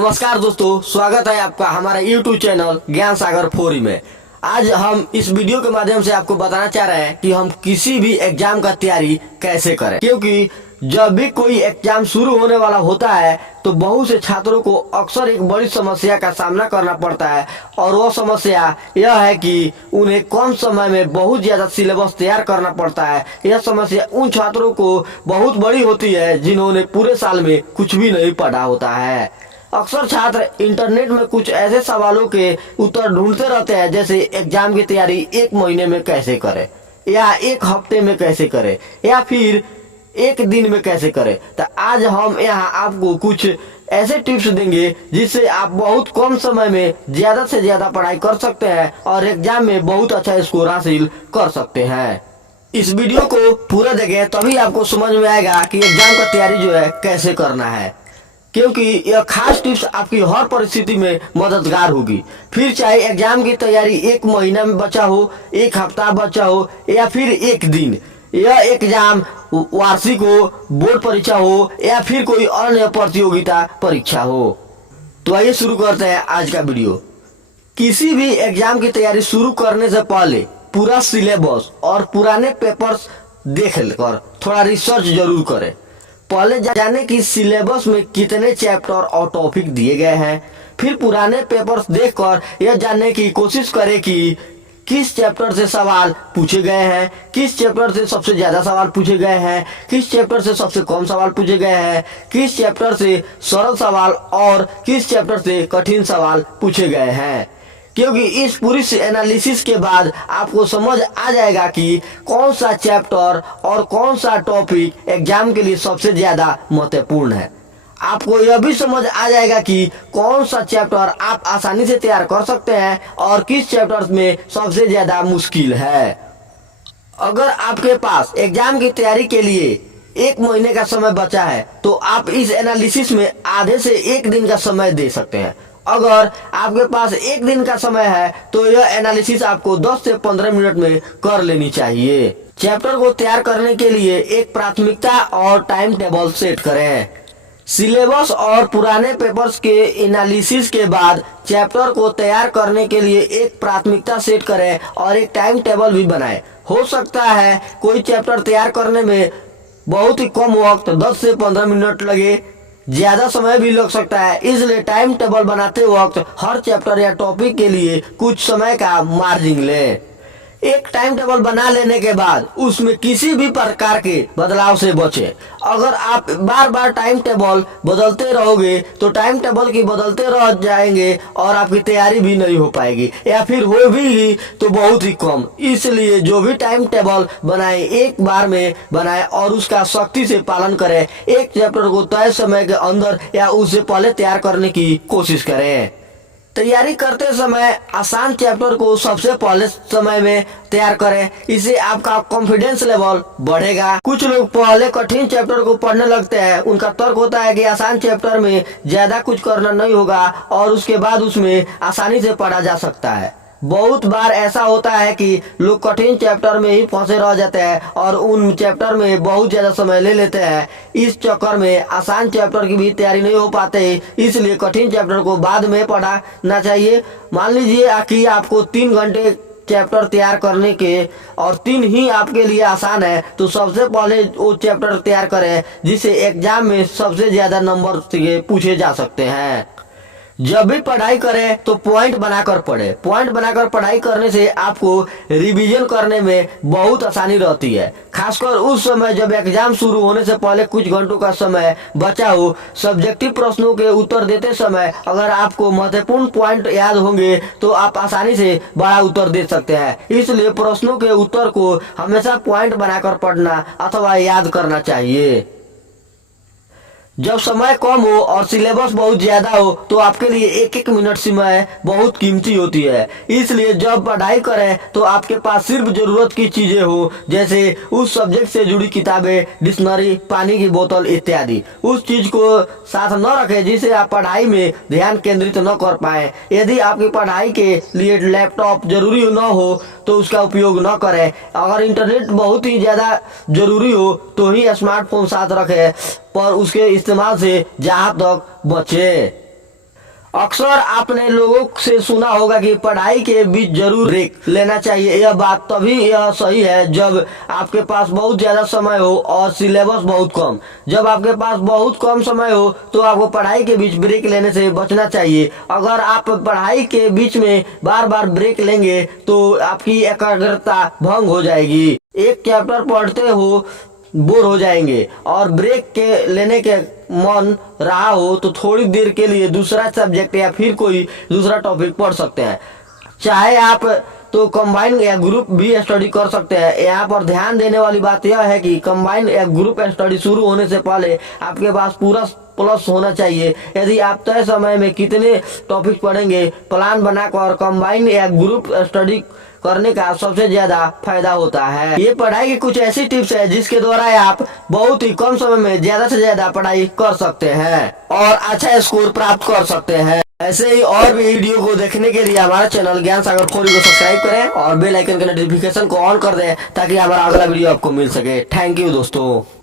नमस्कार दोस्तों, स्वागत है आपका हमारा YouTube चैनल ज्ञान सागर 4 में। आज हम इस वीडियो के माध्यम से आपको बताना चाह रहे हैं कि हम किसी भी एग्जाम का तैयारी कैसे करें, क्योंकि जब भी कोई एग्जाम शुरू होने वाला होता है तो बहुत से छात्रों को अक्सर एक बड़ी समस्या का सामना करना पड़ता है। और वो समस्या यह है कि उन्हें कम समय में बहुत ज्यादा सिलेबस तैयार करना पड़ता है। यह समस्या उन छात्रों को बहुत बड़ी होती है जिन्होंने पूरे साल में कुछ भी नहीं पढ़ा होता है। अक्सर छात्र इंटरनेट में कुछ ऐसे सवालों के उत्तर ढूंढते रहते हैं, जैसे एग्जाम की तैयारी 1 महीने में कैसे करें, या 1 हफ्ते में कैसे करें, या फिर 1 दिन में कैसे करें। तो आज हम यहाँ आपको कुछ ऐसे टिप्स देंगे जिससे आप बहुत कम समय में ज्यादा से ज्यादा पढ़ाई कर सकते हैं और एग्जाम में बहुत अच्छा स्कोर हासिल कर सकते हैं। इस वीडियो को पूरा देखें, तभी आपको समझ में आएगा कि एग्जाम का तैयारी जो है कैसे करना है, क्योंकि यह खास टिप्स आपकी हर परिस्थिति में मददगार होगी। फिर चाहे एग्जाम की तैयारी 1 महीना में बचा हो, 1 हफ्ता बचा हो, या फिर 1 दिन, यह एग्जाम वार्षिक हो, बोर्ड परीक्षा हो, या फिर कोई अन्य प्रतियोगिता परीक्षा हो। तो आइए शुरू करते हैं आज का वीडियो। किसी भी एग्जाम की तैयारी शुरू करने से पहले पूरा सिलेबस और पुराने पेपर्स देख कर थोड़ा रिसर्च जरूर करें। पहले जाने कि सिलेबस में कितने चैप्टर और टॉपिक दिए गए हैं। फिर पुराने पेपर्स देखकर यह जानने की कोशिश करें कि किस चैप्टर से सवाल पूछे गए हैं, किस चैप्टर से सबसे ज्यादा सवाल पूछे गए हैं, किस चैप्टर से सबसे कम सवाल पूछे गए हैं, किस चैप्टर से सरल सवाल और किस चैप्टर से कठिन सवाल पूछे गए हैं। क्योंकि इस पूरी एनालिसिस के बाद आपको समझ आ जाएगा कि कौन सा चैप्टर और कौन सा टॉपिक एग्जाम के लिए सबसे ज्यादा महत्वपूर्ण है। आपको यह भी समझ आ जाएगा कि कौन सा चैप्टर आप आसानी से तैयार कर सकते हैं और किस चैप्टर में सबसे ज्यादा मुश्किल है। अगर आपके पास एग्जाम की तैयारी के लिए 1 महीने का समय बचा है तो आप इस एनालिसिस में आधे से 1 दिन का समय दे सकते हैं। अगर आपके पास 1 दिन का समय है तो यह एनालिसिस आपको 10 से 15 मिनट में कर लेनी चाहिए। चैप्टर को तैयार करने के लिए एक प्राथमिकता और टाइम टेबल सेट करें। सिलेबस और पुराने पेपर्स के एनालिसिस के बाद चैप्टर को तैयार करने के लिए एक प्राथमिकता सेट करें और एक टाइम टेबल भी बनाएं। हो सकता है कोई चैप्टर तैयार करने में बहुत ही कम वक्त 10 से 15 मिनट लगे, ज्यादा समय भी लग सकता है। इसलिए टाइम टेबल बनाते वक्त हर चैप्टर या टॉपिक के लिए कुछ समय का मार्जिन लें। एक टाइम टेबल बना लेने के बाद उसमें किसी भी प्रकार के बदलाव से बचे। अगर आप बार बार टाइम टेबल बदलते रहोगे तो टाइम टेबल की बदलते रह जाएंगे और आपकी तैयारी भी नहीं हो पाएगी, या फिर हो भी तो बहुत ही कम। इसलिए जो भी टाइम टेबल बनाए एक बार में बनाए और उसका सख्ती से पालन करें। एक चैप्टर को तय समय के अंदर या उससे पहले तैयार करने की कोशिश करें। तैयारी करते समय आसान चैप्टर को सबसे पहले समय में तैयार करें, इससे आपका कॉन्फिडेंस लेवल बढ़ेगा। कुछ लोग पहले कठिन चैप्टर को पढ़ने लगते हैं। उनका तर्क होता है कि आसान चैप्टर में ज्यादा कुछ करना नहीं होगा और उसके बाद उसमें आसानी से पढ़ा जा सकता है। बहुत बार ऐसा होता है कि लोग कठिन चैप्टर में ही फंसे रह जाते हैं और उन चैप्टर में बहुत ज्यादा समय ले लेते हैं। इस चक्कर में आसान चैप्टर की भी तैयारी नहीं हो पाते, इसलिए कठिन चैप्टर को बाद में पढ़ना चाहिए। मान लीजिए कि आपको 3 घंटे चैप्टर तैयार करने के और 3 ही आपके लिए आसान है, तो सबसे पहले वो चैप्टर तैयार करें जिससे एग्जाम में सबसे ज्यादा नंबर पूछे जा सकते हैं। जब भी पढ़ाई करें तो पॉइंट बनाकर पढ़े। पॉइंट बनाकर पढ़ाई करने से आपको रिवीजन करने में बहुत आसानी रहती है, खासकर उस समय जब एग्जाम शुरू होने से पहले कुछ घंटों का समय बचा हो। सब्जेक्टिव प्रश्नों के उत्तर देते समय अगर आपको महत्वपूर्ण पॉइंट याद होंगे तो आप आसानी से बड़ा उत्तर दे सकते हैं। इसलिए प्रश्नों के उत्तर को हमेशा पॉइंट बनाकर पढ़ना अथवा याद करना चाहिए। जब समय कम हो और सिलेबस बहुत ज्यादा हो तो आपके लिए 1-1 मिनट समय बहुत कीमती होती है। इसलिए जब पढ़ाई करें तो आपके पास सिर्फ जरूरत की चीजें हो, जैसे उस सब्जेक्ट से जुड़ी किताबें, डिक्शनरी, पानी की बोतल इत्यादि। उस चीज को साथ न रखें जिससे आप पढ़ाई में ध्यान केंद्रित न कर पाए। यदि आपकी पढ़ाई के लिए लैपटॉप जरूरी न हो तो उसका उपयोग न करें। अगर इंटरनेट बहुत ही ज्यादा जरूरी हो तो ही स्मार्टफोन साथ रखें, पर उसके इस्तेमाल से जहां तक बचे। अक्सर आपने लोगों से सुना होगा कि पढ़ाई के बीच जरूर ब्रेक लेना चाहिए। यह बात तभी यह सही है जब आपके पास बहुत ज्यादा समय हो और सिलेबस बहुत कम। जब आपके पास बहुत कम समय हो तो आपको पढ़ाई के बीच ब्रेक लेने से बचना चाहिए। अगर आप पढ़ाई के बीच में बार बार ब्रेक लेंगे तो आपकी एकाग्रता भंग हो जाएगी। एक चैप्टर पढ़ते हो बोर हो जाएंगे और ब्रेक के लेने के मन रहा हो तो थोड़ी देर के लिए दूसरा सब्जेक्ट या फिर कोई दूसरा टॉपिक पढ़ सकते हैं। चाहे आप तो कंबाइन या ग्रुप भी स्टडी कर सकते हैं। यहाँ पर ध्यान देने वाली बात यह है कि कंबाइन या ग्रुप स्टडी शुरू होने से पहले आपके पास पूरा प्लस होना चाहिए। यदि आप तय समय में कितने टॉपिक पढ़ेंगे प्लान बनाकर कंबाइन या ग्रुप स्टडी करने का सबसे ज्यादा फायदा होता है। ये पढ़ाई की कुछ ऐसी टिप्स है जिसके द्वारा आप बहुत ही कम समय में ज्यादा से ज्यादा पढ़ाई कर सकते हैं और अच्छा स्कोर प्राप्त कर सकते हैं। ऐसे ही और भी वीडियो को देखने के लिए हमारा चैनल ज्ञान सागर 4 को सब्सक्राइब करें और बेल आइकन के नोटिफिकेशन को ऑन कर दें ताकि हमारा अगला वीडियो आपको मिल सके। थैंक यू दोस्तों।